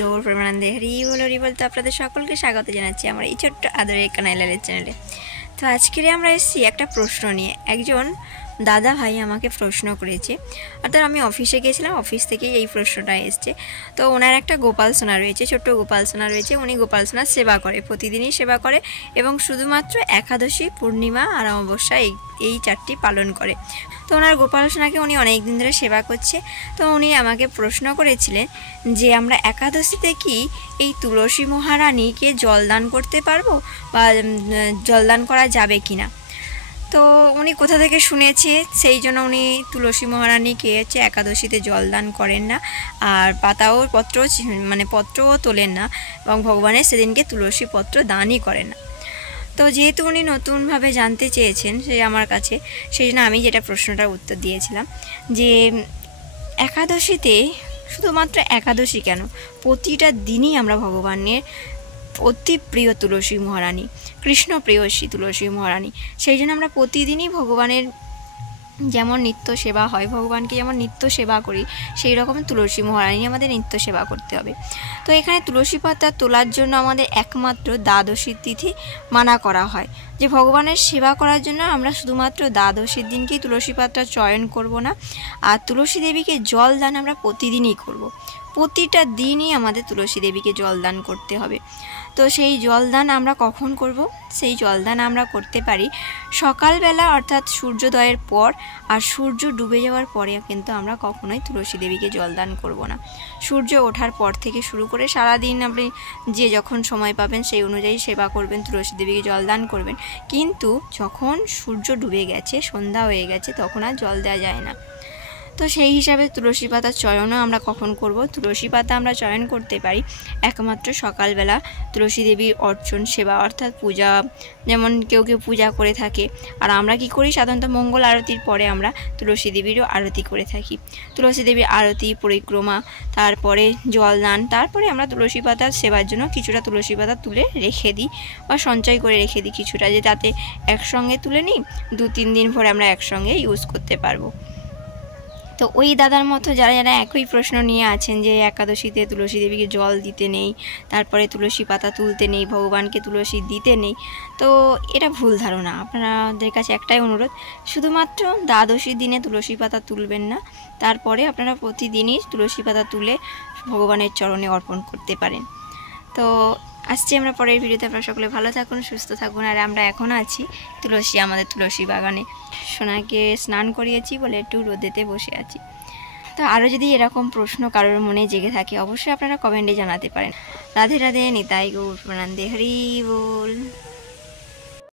গৌর প্রেমানন্দে হরি বল হরি বল। তো আপনাদের সকলকে স্বাগত জানাচ্ছি আমার এই ছোট্ট আদরের কানাইলালের চ্যানেলে। তো আজকের আমরা এসেছি একটা প্রশ্ন নিয়ে। একজন দাদা ভাই আমাকে প্রশ্ন করেছে, অর্থাৎ আমি অফিসে গিয়েছিলাম, অফিস থেকেই এই প্রশ্নটা এসছে। তো ওনার একটা গোপাল সোনা রয়েছে, ছোট্ট গোপাল সোনা রয়েছে। উনি গোপাল সোনার সেবা করে, প্রতিদিনই সেবা করে এবং শুধুমাত্র একাদশী, পূর্ণিমা আর অমাবস্যা এই চারটি পালন করে। তো ওনার গোপাল সোনাকে উনি অনেক দিন ধরে সেবা করছে। তো উনি আমাকে প্রশ্ন করেছিলেন যে আমরা একাদশীতে কি এই তুলসী মহারানীকে জলদান করতে পারবো বা জলদান করা যাবে কি না। তো উনি কোথা থেকে শুনেছে, সেই জন্য উনি তুলসী মহারানীকে হচ্ছে একাদশীতে জলদান করেন না, আর পত্রও তোলেন না এবং ভগবানের সেদিনকে তুলসী পত্র দানই করেন না। তো যেহেতু উনি নতুনভাবে জানতে চেয়েছেন সে আমার কাছে, সেই জন্য আমি যেটা প্রশ্নটার উত্তর দিয়েছিলাম যে একাদশীতে, শুধুমাত্র একাদশী কেন, প্রতিটা দিনই আমরা ভগবানের অতি প্রিয় তুলসী মহারানী, কৃষ্ণ প্রেয়সী তুলসী মহারানী, সেই জন্য আমরা প্রতিদিনই ভগবানের যেমন নিত্য সেবা হয়, ভগবানকে যেমন নিত্য সেবা করি, সেই রকম তুলসী মহারানী আমাদের নিত্য সেবা করতে হবে। তো এখানে তুলসী পাতা তোলার জন্য আমাদের একমাত্র দ্বাদশীর তিথি মানা করা হয়, যে ভগবানের সেবা করার জন্য আমরা শুধুমাত্র দ্বাদশীর দিনকেই তুলসী পাতা চয়ন করব না, আর তুলসী দেবীকে জল দান আমরা প্রতিদিনই করব। প্রতিটা দিনই আমাদের তুলসী দেবীকে জলদান করতে হবে। তো সেই জলদান আমরা কখন করব? সেই জলদান আমরা করতে পারি সকালবেলা, অর্থাৎ সূর্যোদয়ের পর, আর সূর্য ডুবে যাওয়ার পরে কিন্তু আমরা কখনোই তুলসী দেবীকে জলদান করব না। সূর্য ওঠার পর থেকে শুরু করে সারাদিন আপনি যে যখন সময় পাবেন সেই অনুযায়ী সেবা করবেন, তুলসী দেবীকে জলদান করবেন, কিন্তু যখন সূর্য ডুবে গেছে, সন্ধ্যা হয়ে গেছে, তখন আর জল দেওয়া যায় না। তো সেই হিসাবে তুলসী পাতার চয়নও আমরা কখন করব? তুলসী পাতা আমরা চয়ন করতে পারি একমাত্র সকালবেলা তুলসী দেবীর অর্চন সেবা, অর্থাৎ পূজা, যেমন কেউ কেউ পূজা করে থাকে, আর আমরা কি করি সাধারণত মঙ্গল আরতির পরে আমরা তুলসী দেবীরও আরতি করে থাকি। তুলসী দেবীর আরতি, পরিক্রমা, তারপরে জলদান, তারপরে আমরা তুলসী পাতার সেবার জন্য কিছুটা তুলসী পাতা তুলে রেখে দিই বা সঞ্চয় করে রেখে দিই কিছুটা, যে তাতে একসঙ্গে তুলে নিই, 2-3 দিন পরে আমরা একসঙ্গে ইউজ করতে পারবো। তো ওই দাদার মতো যারা যারা একই প্রশ্ন নিয়ে আছেন যে একাদশীতে তুলসী দেবীকে জল দিতে নেই, তারপরে তুলসী পাতা তুলতে নেই, ভগবানকে তুলসী দিতে নেই, তো এটা ভুল ধারণা। আপনাদের কাছে একটাই অনুরোধ, শুধুমাত্র দ্বাদশীর দিনে তুলসী পাতা তুলবেন না, তারপরে আপনারা প্রতিদিনই তুলসী পাতা তুলে ভগবানের চরণে অর্পণ করতে পারেন। তো আসছি আমরা পরের ভিডিওতে। আপনারা সকলে ভালো থাকুন, সুস্থ থাকুন। আর আমরা এখন আছি আমাদের তুলসী বাগানে। সোনাকে স্নান করিয়েছি বলে একটু রোদেতে বসে আছি। তো আরও যদি এরকম প্রশ্ন কারোর মনে জেগে থাকে, অবশ্যই আপনারা কমেন্টে জানাতে পারেন। রাধে রাধে, নিতাই গৌর প্রেমানন্দে হরি বল।